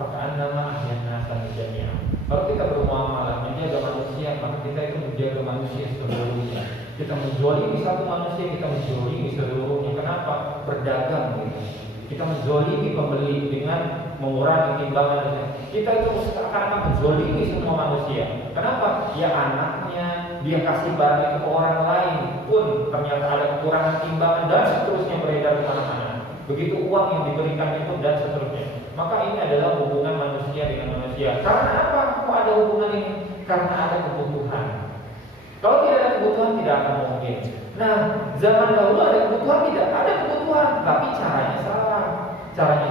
fakaan nama ahya nasan jami'an. Kalau kita bermuamalah menjaga manusia, maka kita itu menjaga manusia seluruhnya. Kita menzalimi satu manusia, kita menzalimi seluruhnya. Kenapa? Berdagang gitu. Kita menzalimi pembeli dengan mengurangi timbangan. Kita itu akan menzalimi semua manusia. Kenapa? Ya anaknya, dia kasih barang itu ke orang lain pun ternyata ada kekurangan timbangan dan seterusnya beredar di mana-mana. Begitu uang yang diberikannya pun dan seterusnya. Maka ini adalah hubungan manusia dengan manusia. Karena apa? Kok ada hubungan ini? Karena ada kebutuhan. Kalau tidak ada kebutuhan tidak akan mungkin. Nah, zaman dahulu ada kebutuhan tidak? Ada kebutuhan, tapi caranya salah. Caranya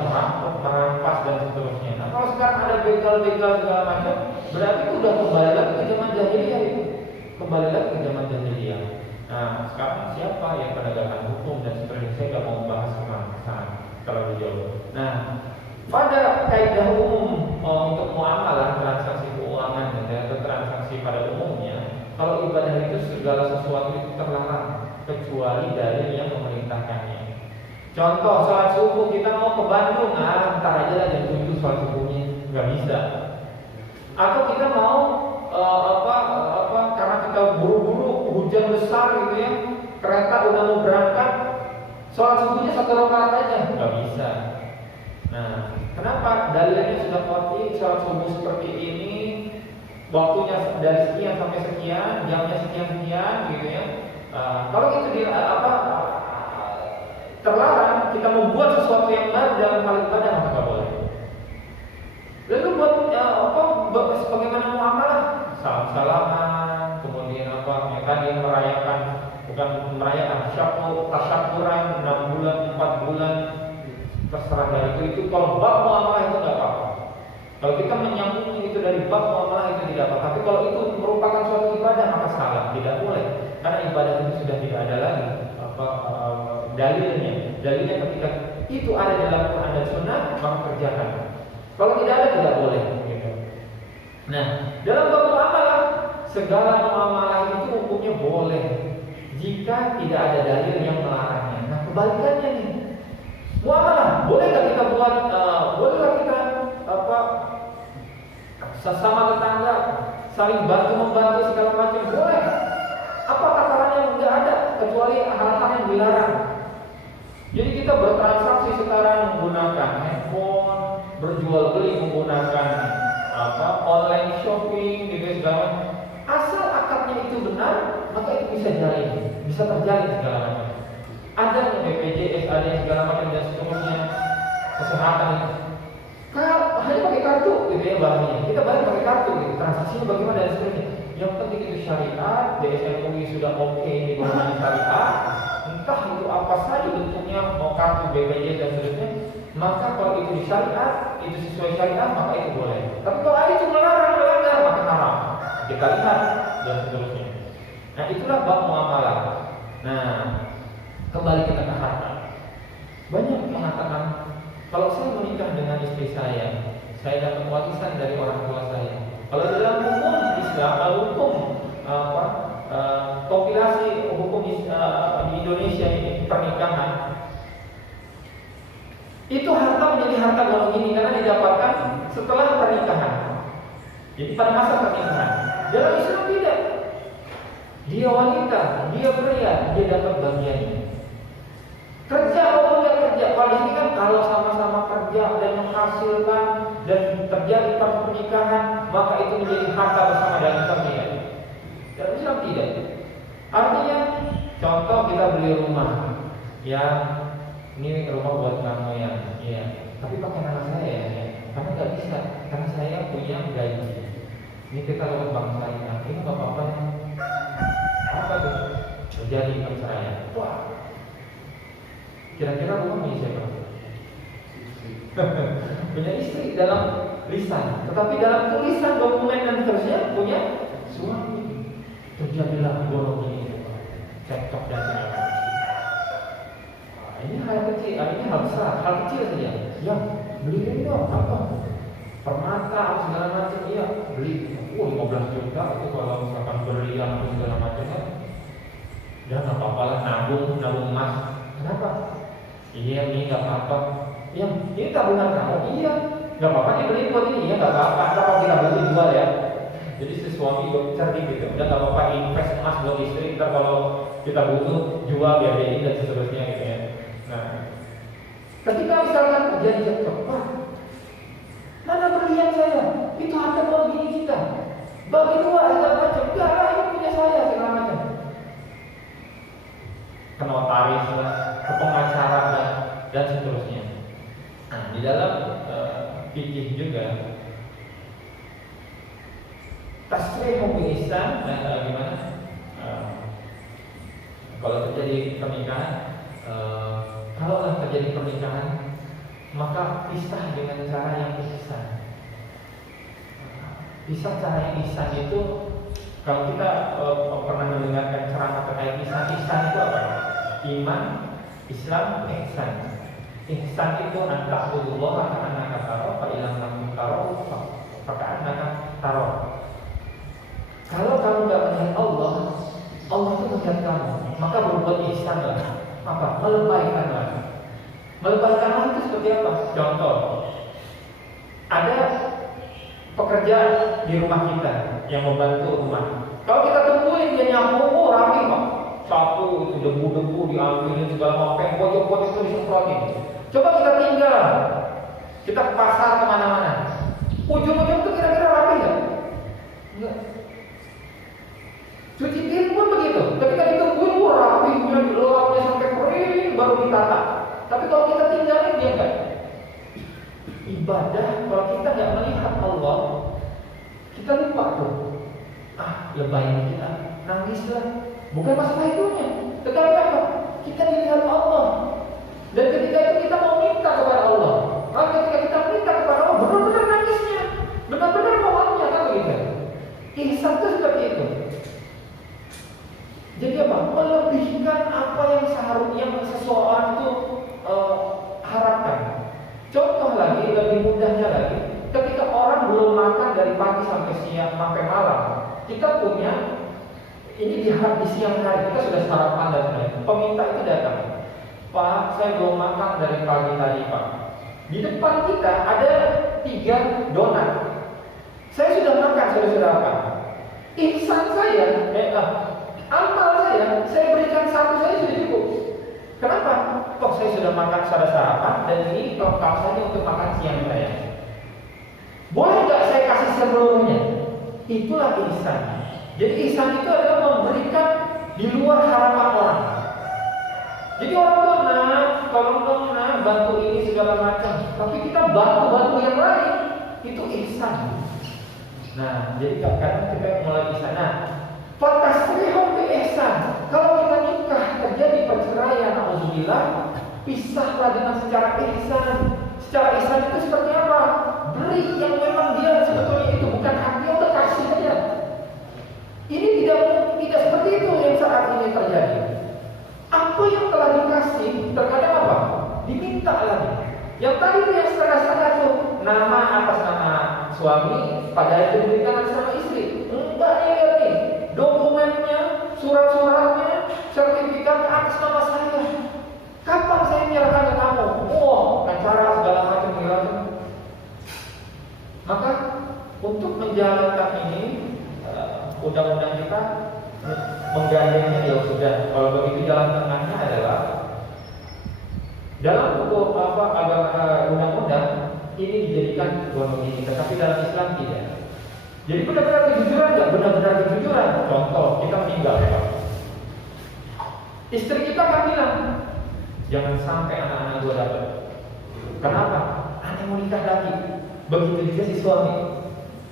merampas dan seterusnya. Nah, kalau sekarang ada begal-begal segala macam, berarti itu sudah kembali lagi ke zaman jahiliyah itu. Kembali lagi ke zaman jahiliyah. Nah, sekarang siapa yang penegakan hukum dan seterusnya? Saya nggak mau membahas kemana terlalu jauh. Nah, pada kaidah umum untuk muamalah transaksi keuangan atau transaksi pada umumnya, kalau ibadah itu segala sesuatu itu terlarang kecuali dari yang memerintahkannya. Contoh sholat subuh, kita mau ke Bandung, ntar aja lah jam 7 sholat subuhnya, nggak bisa. Atau kita mau karena kita buru-buru hujan besar gitu ya, kereta udah mau berangkat, sholat subuhnya 1 rakaat aja, nggak bisa. Nah, kenapa? Dalilnya sudah qat'i, sholat subuh seperti ini, waktunya dari sekian sampai sekian, jamnya sekian-sekian gitu ya. Kalau itu terlarang, kita membuat sesuatu yang baru dalam hal ibadah, maka tidak boleh. Lalu buat sebagaimana muamalah, salam-salaman, kemudian tadi merayakan, bukan merayakan tasyakuran 6 bulan, 4 bulan, terserah dari itu. Kalau bab muamalah itu tidak apa-apa. Kalau kita menyambung itu dari bab muamalah itu tidak apa. Tapi kalau itu merupakan suatu ibadah maka salah, tidak boleh. Karena ibadah itu sudah tidak ada lagi dalilnya. Dalilnya ketika itu ada dalam Quran dan Sunnah maka kerjakan. Kalau tidak ada tidak boleh. Gitu. Nah, dalam bab muamalah segala muamalah itu hukumnya boleh jika tidak ada dalil yang melarangnya. Nah, kebalikannya nih. Muamalah boleh nggak kita buat? Boleh nggak kita sesama tetangga saling bantu membantu segala macam? Boleh. Apa masalahnya? Nggak ada kecuali hal-hal yang dilarang. Jadi kita bertransaksi sekarang menggunakan handphone, berjual beli menggunakan online shopping gitu segala macam. Asal akadnya itu benar, maka itu bisa terjalin segala macam. Ada yang BPJS, ada yang segala macam dan seterusnya, kesehatan itu. Kalau hanya pakai kartu gitu ya bahannya, kita bayar pakai kartu gitu, transaksinya bagaimana dan seterusnya. Yang penting itu syariat, DSN UI sudah oke di golongan syariat, entah itu apa saja bentuknya, mau kartu BPJS dan seterusnya, maka kalau itu di syariat, itu sesuai syariat, maka itu boleh. Tapi kalau itu melanggar, maka haram. Kita lihat dan seterusnya. Nah, itulah bab muamalah. Nah, kembali kita ke harta. Banyak mengatakan, kalau saya menikah dengan istri saya dapat warisan dari orang tua saya. Kalau dalam hukum Islam, hukum kompilasi hukum di Indonesia ini pernikahan, itu harta menjadi harta golongan ini karena didapatkan setelah pernikahan. Jadi pada masa pernikahan. Dalam Islam tidak. Dia wanita, dia pria, dia dapat bagiannya. Kerja atau tidak kerja, kalau di sini kan kalau sama-sama kerja dan menghasilkan dan terjadi pas pernikahan, maka itu menjadi harta bersama dalam Islam tidak. Dalam Islam tidak. Artinya, contoh kita beli rumah, ya ini rumah buat kamu ya. Tapi pakai nama saya ya, karena nggak bisa, karena saya punya gaji. Ini kita dapat bank syariah, ini nggak apa-apa. Apa tuh? Terjadi perceraian. Wah, kira-kira rumah punya siapa? Punya istri dalam lisan, tetapi dalam tulisan, dokumen dan seterusnya punya suami. Terjadilah borong ini, cekcok dan lain-lain. Ini hal kecil, ini hal besar, hal kecil saja. Yang beli ini dong, apa? Permata, segala macam, iya beli. 15 juta itu kalau misalkan berlian atau segala macam kan. Dan nggak apa-apa lah, nabung emas. Kenapa? Iya, ini nggak apa-apa. Iya, ini tabungan kamu. Iya, nggak apa-apa nih beli buat ini. Iya, nggak apa-apa. Kalau kita butuh jual ya. Jadi si suami cerdik gitu. Udah nggak apa-apa invest emas buat istri. Ntar kalau kita butuh jual biar ini dan seterusnya gitu ya. Nah, ketika misalkan terjadi cekcok, Pak, mana berlian saya? Itu harta kalau gini kita. Bagi dua segala macam. Enggak lah, ini punya saya segala macam. Ke notaris lah, ke pengacara dan seterusnya. Nah, di dalam fikih juga tasrihul ihsan, gimana? Kalau terjadi pernikahan, kalau terjadi pernikahan, maka pisah dengan cara yang ihsan. Pisah cara yang ihsan itu, kalau kita pernah mendengarkan ceramah terkait ihsan itu apa? Iman, Islam, ihsan. Ihsan itu anta'budullaha ka'annaka tarahu, fa illam takun tarahu fa ka'annaka tarahu. Kalau kamu tidak melihat Allah, Allah itu melihat kamu. Maka berbuat ihsanlah. Apa? Melebaikanlah. Melebaikanlah itu seperti apa? Contoh, ada pekerja di rumah kita yang membantu rumah. Kalau kita temuin dia nyapu, rapi kok. Sapu itu debu-debu diambilin segala macam, pojok-pojok itu disemprotin. Coba kita tinggal, kita ke pasar kemana-mana, ujung-ujung itu kira-kira rapi nggak? Enggak. Cuci piring pun begitu. Ketika ditungguin, rapinya, dilapnya sampai kering, baru ditata. Tapi kalau kita tinggalin dia enggak. Ibadah, kalau kita nggak melihat Allah, kita lupa tuh. Lebaynya kita, nangislah. Bukan masalah itunya, tetapi apa? Kita dilihat Allah. Dan ketika itu kita mau minta kepada Allah. Kalau ketika kita minta kepada Allah, benar-benar nangisnya, benar-benar mohonnya, kan begitu. Ihsan itu seperti itu. Jadi apa? Melebihkan apa yang seharusnya seseorang itu harapkan. Contoh lagi, lebih mudahnya lagi, ketika orang belum makan dari pagi sampai siang sampai malam, kita punya ini di siang hari kita sudah sarapan dan lain-lain. Peminta itu datang, Pak, saya belum makan dari pagi tadi, Pak. Di depan kita ada 3 donat. Saya sudah makan, saudara-saudara. Ihsan saya, amal saya berikan 1 saya sudah cukup. Kenapa? Kok saya sudah makan, sudah sarapan, dan ini lengkap saja untuk makan siang saya. Boleh nggak saya kasih seluruhnya? Itulah ihsan. Jadi ihsan itu adalah memberikan di luar harapan orang. Jadi orang tuh tolong dong bantu ini segala macam. Tapi kita bantu yang lain, itu ihsan. Nah, jadi kadang kita mulai ihsan. Nah, fatasrihum bi ihsan. Kalau kita nikah terjadi perceraian, alhamdulillah, pisahlah dengan secara ihsan. Secara ihsan itu seperti apa? Beri yang memang dia sebetulnya itu bukan haknya, udah kasih saja. Ini tidak seperti itu yang saat ini terjadi. Apa yang telah dikasih terkadang apa? Diminta lagi. Yang tadi yang setengah-setengah itu nama atas nama suami, padahal itu diberikan atas nama istri. Enggak nih, dokumennya, surat-suratnya, sertifikat atas nama saya. Kapan saya menyerahkan ke kamu? Acara segala macam. Maka untuk menjalankan ini undang-undang kita menggandengnya ya sudah. Kalau begitu jalan tengahnya adalah dalam hukum undang-undang ini dijadikan gonogini, tetapi dalam Islam tidak. Jadi benar-benar kejujuran nggak? Benar-benar kejujuran. Contoh, kita meninggal ya. Istri kita kan bilang, jangan sampai anak-anak gue dapat. Kenapa? Anak mau nikah lagi. Begitu juga si suami,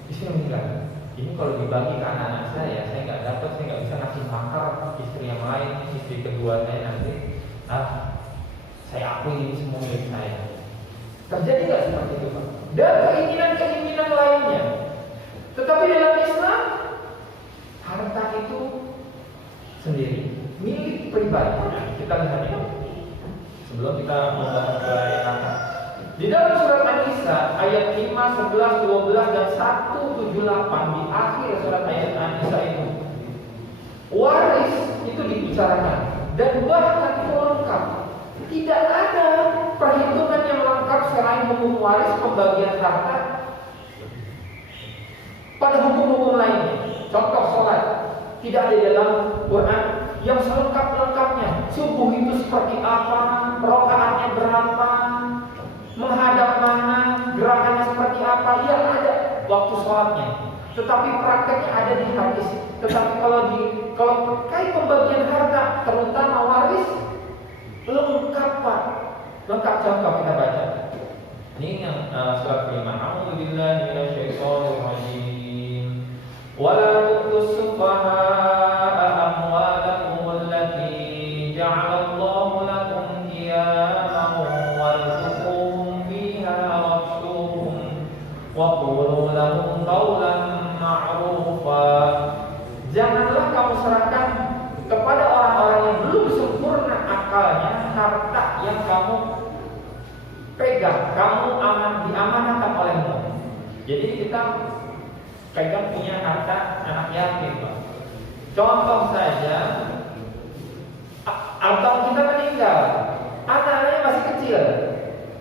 istri meninggal. Ini kalau dibagi ke anak-anak saya nggak dapat, saya nggak bisa ngasih makar istri yang lain, istri kedua saya nanti. Saya akui ini semua milik saya. Terjadi nggak seperti itu, Pak? Dan keinginan-keinginan lainnya. Tetapi dalam Islam, harta itu sendiri, milik pribadi. Kita lihat ini. Sebelum kita membahas ayat harta. Di dalam surat An-Nisa ayat 5, 11, 12 dan 178 di akhir surat ayat An-Nisa itu waris itu dibicarakan dan bahkan itu lengkap. Tidak ada perhitungan yang lengkap selain hukum waris pembagian harta pada hukum-hukum lainnya. Contoh sholat tidak ada dalam Quran yang selengkap-lengkapnya. Subuh itu seperti apa, rakaatnya berapa, menghadap mana, gerakannya seperti apa, ya ada waktu sholatnya. Tetapi prakteknya ada di hadis. Tetapi kalau terkait pembagian harta, terutama waris, lengkap Pak. Lengkap. Contoh kita baca. Ini yang surat kelima. A'udzubillahi minasyaitonir rajim. Wala tu'tus-sufaha'a amwalakum allati ja'alallahu lakum qiyaman warzuquhum fiha waqsuhum wa qulu lahum qawlan ma'rufa. Janganlah kamu serahkan kepada orang-orang yang belum sempurna akalnya harta yang kamu pegang, kamu diamanahkan olehmu. Jadi kita pegang punya harta anak yatim, Pak. Contoh saja, atau kita meninggal, anaknya masih kecil,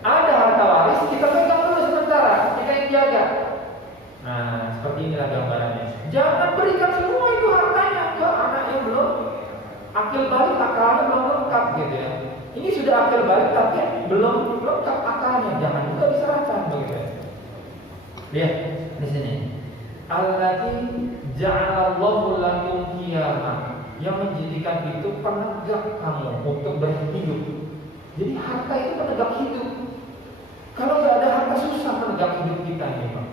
ada harta waris, kita pegang dulu sementara, kita yang jaga. Nah, seperti inilah gambarannya. Jangan berikan semua itu hartanya ke anak yang belum akil balik, akalnya belum lengkap gitu ya. Ini sudah akil balik tapi belum lengkap akalnya, jangan juga diserahkan begitu. Lihat di sini. Allati ja'alallahu lakum qiyamah, yang menjadikan itu penegak kamu untuk berhidup. Jadi harta itu penegak hidup. Kalau nggak ada harta susah penegak hidup kita nih, Pak.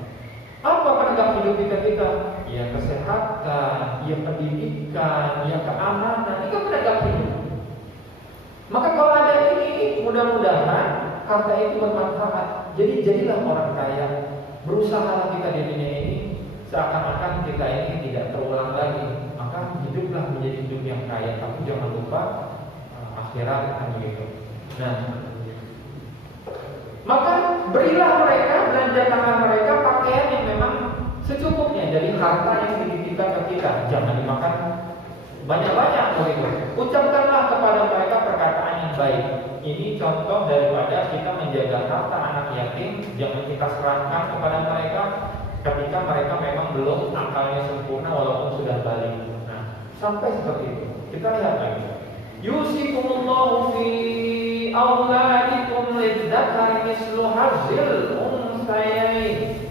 Apa penegak hidup kita? Ya kesehatan, ya pendidikan, ya keamanan, itu penegak hidup. Maka kalau ada ini, mudah-mudahan harta itu bermanfaat. Jadi jadilah orang kaya. Berusaha kita di dunia ini seakan-akan kita ini tidak terulang lagi. Maka hiduplah menjadi hidup yang kaya. Tapi jangan lupa akhirat kan begitu. Nah, maka berilah mereka, belanjakanlah mereka pakaian yang memang secukupnya dari harta yang dititipkan ke kita. Jangan dimakan banyak-banyak begitu. Ucapkanlah kepada mereka perkataan yang baik. Ini contoh daripada kita menjaga harta anak yatim. Jangan kita serahkan kepada mereka ketika mereka memang belum akalnya sempurna walaupun sudah balik. Nah, sampai seperti itu. Kita lihat lagi. Yusikumullahu fi auladikum lidzakari mislu hazzil unthayain.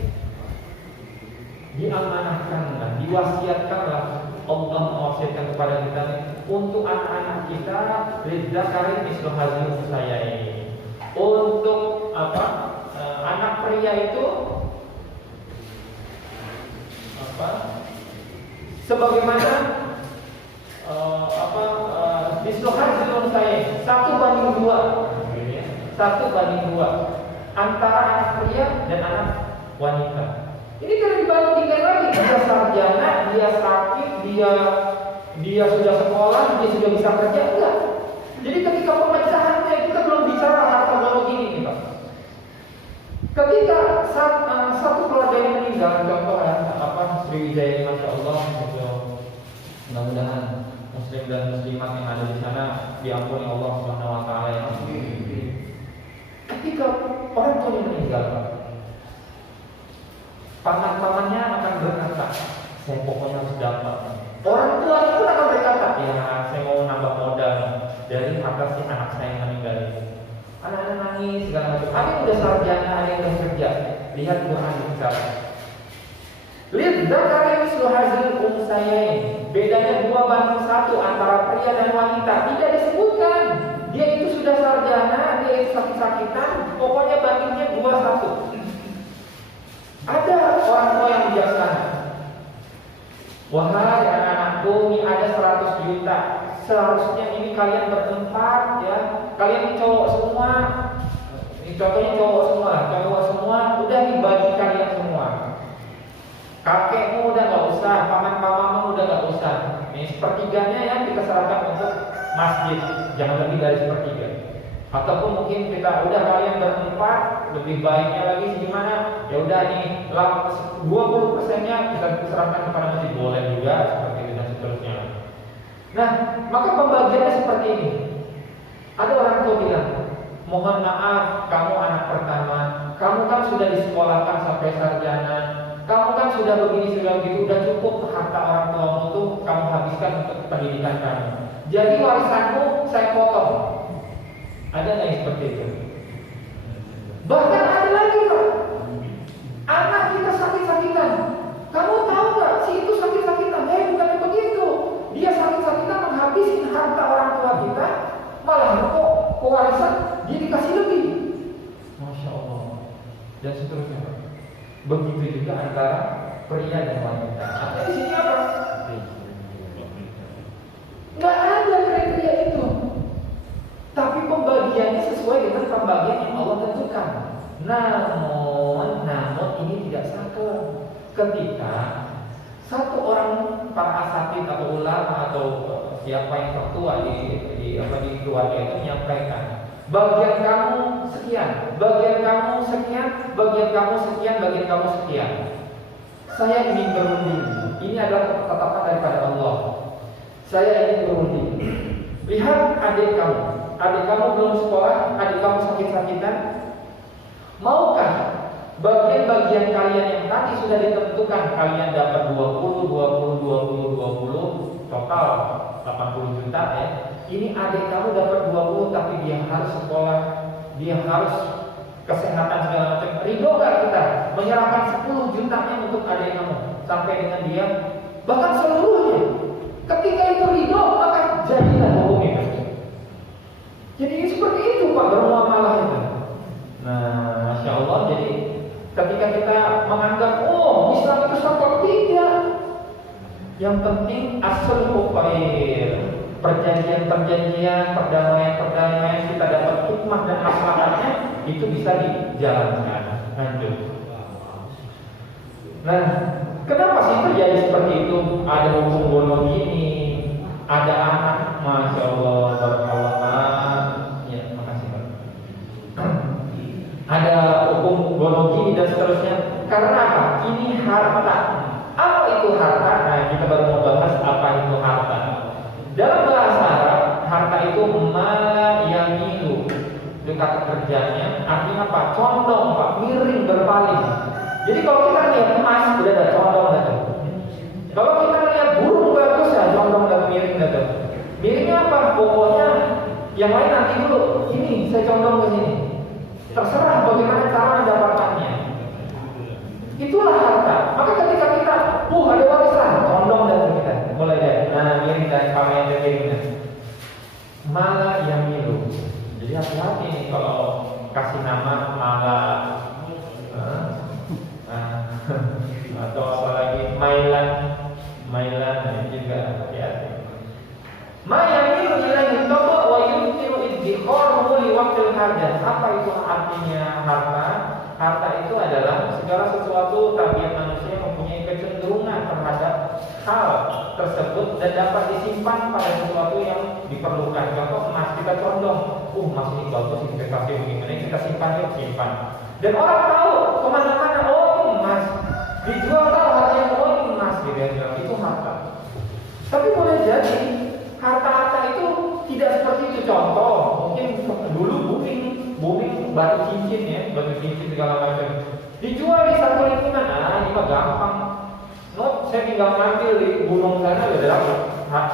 Diamanahkanlah, diwasiatkanlah. Allah mewasiatkan kepada kita untuk anak-anak kita lidzakari mislu hazzil unthayain. Untuk apa? Anak pria itu apa? Sebagaimana mislu hazzil unthayain, 1:2 antara anak pria dan anak wanita. Ini kalau dibandingkan lagi, dia sarjana, dia sakit, dia sudah sekolah, dia sudah bisa kerja, enggak. Jadi ketika pemecahannya kita belum bicara harta monogini nih, Pak. Ketika satu keluarga yang meninggal, contoh Sriwijaya, masya Allah, mudah-mudahan Muslim dan Muslimat yang ada di sana diampuni Allah Subhanahu Wa Taala ya. Ketika orang tuanya meninggal, paman-pamannya saya pokoknya harus dapat. Orang tuanya pun akan berkata, ya saya mau nambah modal dari harta si anak saya yang meninggal ini. Anak-anak nangis segala macam. Ada yang udah sarjana, ada yang udah kerja. Lihat Quran di sana. Lihat zakari mislu hazil unsayain. Bedanya 2:1 antara pria dan wanita. Tidak disebutkan. Dia itu sudah sarjana, dia itu sakit-sakitan. Pokoknya bandingnya 2:1. Ada orang tua yang bijaksana. Wahai anak-anakku, ini ada 100 juta. Seharusnya ini kalian berempat ya. Kalian ini cowok semua. Ini contohnya cowok semua, udah dibagi kalian semua. Kakekmu udah gak usah, paman-pamanmu udah gak usah. Ini sepertiganya yang kita serahkan untuk masjid, jangan lebih dari sepertiga. Ataupun mungkin kita udah kalian berempat, lebih baiknya lagi gimana? Ya udah nih, 20%-nya kita serahkan kepada masjid, boleh juga seperti itu dan seterusnya. Nah, maka pembagiannya seperti ini. Ada orang tua bilang, mohon maaf, kamu anak pertama, kamu kan sudah disekolahkan sampai sarjana, kamu kan sudah begini sudah begitu, udah cukup harta orang tuamu itu kamu habiskan untuk pendidikan kamu. Jadi warisanmu saya potong. Ada nggak yang seperti itu? Bahkan ada lagi Pak, anak kita sakit-sakitan. Kamu tahu nggak si itu sakit-sakitan? Bukannya begitu. Dia sakit-sakitan menghabiskan harta orang tua kita, malah kok warisan dia dikasih lebih. Masya Allah. Dan seterusnya Pak. Begitu juga antara pria dan wanita. Artinya di sini apa? Nggak ada kriteria itu. Tapi pembagiannya sesuai dengan pembagian yang Allah tentukan. Namun ini tidak saklek. Ketika satu orang para asatid atau ulama atau siapa yang tertua di keluarga itu menyampaikan, bagian kamu sekian, bagian kamu sekian, bagian kamu sekian, bagian kamu sekian. Saya ingin berunding. Ini adalah ketetapan daripada Allah. Saya ingin berunding. Lihat adik kamu belum sekolah, adik kamu sakit-sakitan. Maukah bagian-bagian kalian yang tadi sudah ditentukan, kalian dapat 20, total 80 juta ya. Ini adik kamu dapat 20 tapi dia harus sekolah, dia harus kesehatan segala macam. Ridho gak kita menyerahkan 10 jutanya untuk adik kamu sampai dengan dia bahkan seluruhnya? Ketika itu ridho maka jadilah hukum itu. Jadi seperti itu Pak bermuamalah itu. Nah, Masya Allah. Jadi ketika kita menganggap Islam itu saklek, tidak. Yang penting aslul khair. Perjanjian-perjanjian, perdamaian-perdamaian kita dapat hikmah dan maslahatnya itu bisa dijalankan. Lanjut. Nah, kenapa sih terjadi seperti itu? Ada hukum bono gini, ada anak, Masya Allah, barakallah. Ya, makasih Pak. Ada hukum bono gini dan seterusnya. Karena apa? Ini harta. Apa itu harta? Nah, kita baru mau bahas apa itu harta. Dalam bahasa Arab, harta itu ma yamilu. Itu kata kerjanya, artinya apa? Condong, Pak, miring, berpaling. Jadi kalau kita lihat emas, udah ada condong gitu. Kalau kita lihat burung bagus ya, condong dan miring gitu. Miringnya apa? Pokoknya yang lain nanti dulu. Ini saya condong ke sini. Terserah bagaimana cara mendapatkannya. Itulah harta. Maka ketika kita, ada warisan, condong dan kita mulai dari miring dan pakaian dan miringnya. Mala yang milu. Jadi hati-hati nih kalau kasih nama mala atau apalagi mailan ini juga hati-hati. Ma yamilu ilaihi tabu wa yumkinu idkharuhu li waqtil hajat. Apa itu artinya harta? Harta itu adalah segala sesuatu tabiat manusia mempunyai kecenderungan terhadap hal tersebut dan dapat disimpan pada sesuatu yang diperlukan. Contoh emas, kita condong, emas ini bagus, investasi bagaimana, kita simpan. Dan orang tahu kemana-mana, ini emas, dijual tahu harganya, ini emas, gitu ya, itu harta. Tapi boleh jadi harta-harta itu tidak seperti itu. Contoh, mungkin dulu booming batu cincin ya, batu cincin segala macam. Dijual di satu lingkungan, ini mah gampang. saya tinggal ngambil di gunung sana udah dapat hak.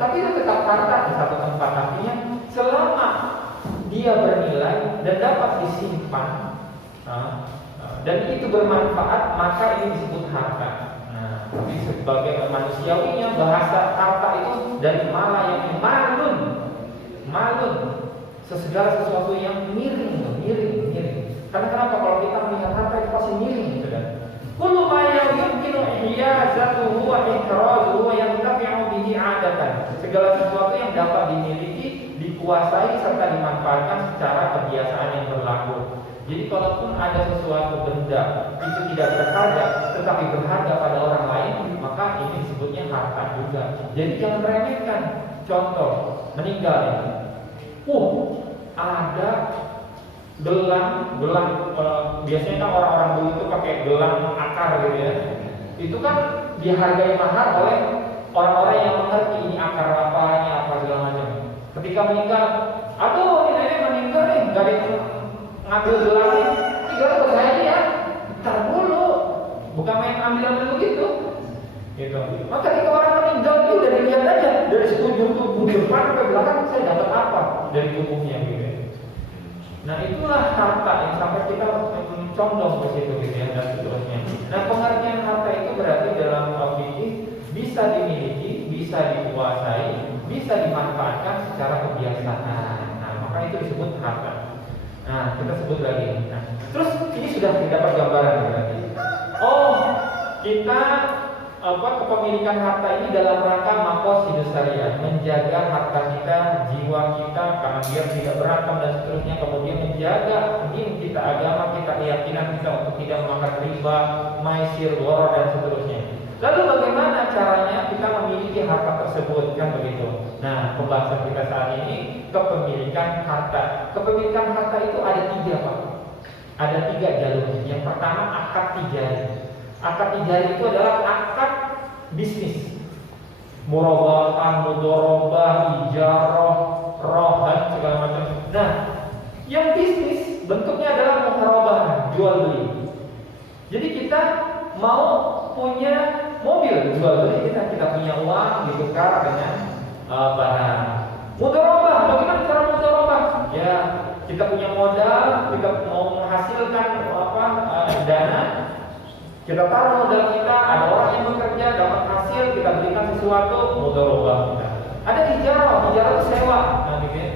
Tapi itu tetap harta di satu tempat. Artinya selama dia bernilai dan dapat disimpan, dan itu bermanfaat, maka ini disebut harta. Tapi sebagai manusiawinya bahasa harta itu dari mala yang malun, segala sesuatu yang miring. Karena kenapa? Kalau kita melihat harta itu pasti miring, gitu kan? Kullu ma yumkinu ihyazatuhu wa ikrazuhu wa yantafi'u bihi 'adatan. Segala sesuatu yang dapat dimiliki, dikuasai serta dimanfaatkan secara kebiasaan yang berlaku. Jadi kalaupun ada sesuatu benda itu tidak berharga tetapi berharga pada orang lain, maka ini disebutnya harta juga. Jadi jangan remehkan. Contoh, meninggal ini. Ada gelang biasanya kan orang-orang dulu itu pakai gelang akar gitu ya. Itu kan dihargai mahal oleh orang-orang yang mengerti ini akar apanya, apa segala macam. Ketika meninggal, aduh ini nenek meninggal nih, gak ada yang ngambil gelangnya, tinggal buat saya ya. Ntar dulu, bukan main ambil begitu. Gitu. Maka ketika orang meninggal itu udah dilihat aja dari sekujur tubuh depan sampai belakang saya dapat apa dari tubuhnya gitu. Nah itulah harta yang sampai kita condong ke situ gitu ya, dan seterusnya. Nah pengertian harta itu berarti dalam fikih bisa dimiliki, bisa dikuasai, bisa dimanfaatkan secara kebiasaan. Nah maka itu disebut harta. Nah kita sebut lagi. Nah, terus ini sudah dapat gambaran berarti. Kita kepemilikan harta ini dalam rangka maqasidus syariah, menjaga harta kita, jiwa kita karena biar tidak berantem dan seterusnya, kemudian menjaga din kita, agama kita, keyakinan kita untuk tidak memakan riba, maisir, gharar dan seterusnya. Lalu bagaimana caranya kita memiliki harta tersebut, kan begitu. Nah, pembahasan kita saat ini kepemilikan harta. Kepemilikan harta itu ada 3, Pak. Ada 3 jalur. Yang pertama akad tijari. Akad tijari itu adalah akad bisnis, murabahah, mudharabah, ijarah, rohan, segala macam. Nah, yang bisnis bentuknya adalah muharabah, jual beli. Jadi kita mau punya mobil, jual beli, kita punya uang ditukar dengan barang. Mudharabah, bagaimana cara mudharabah? Ya, kita punya modal, kita mau menghasilkan dana. Kita taruh modal kita, ada orang yang bekerja, dapat hasil, kita berikan sesuatu, mudharabah kita. Ada ijarah itu sewa. Nah, gitu ya.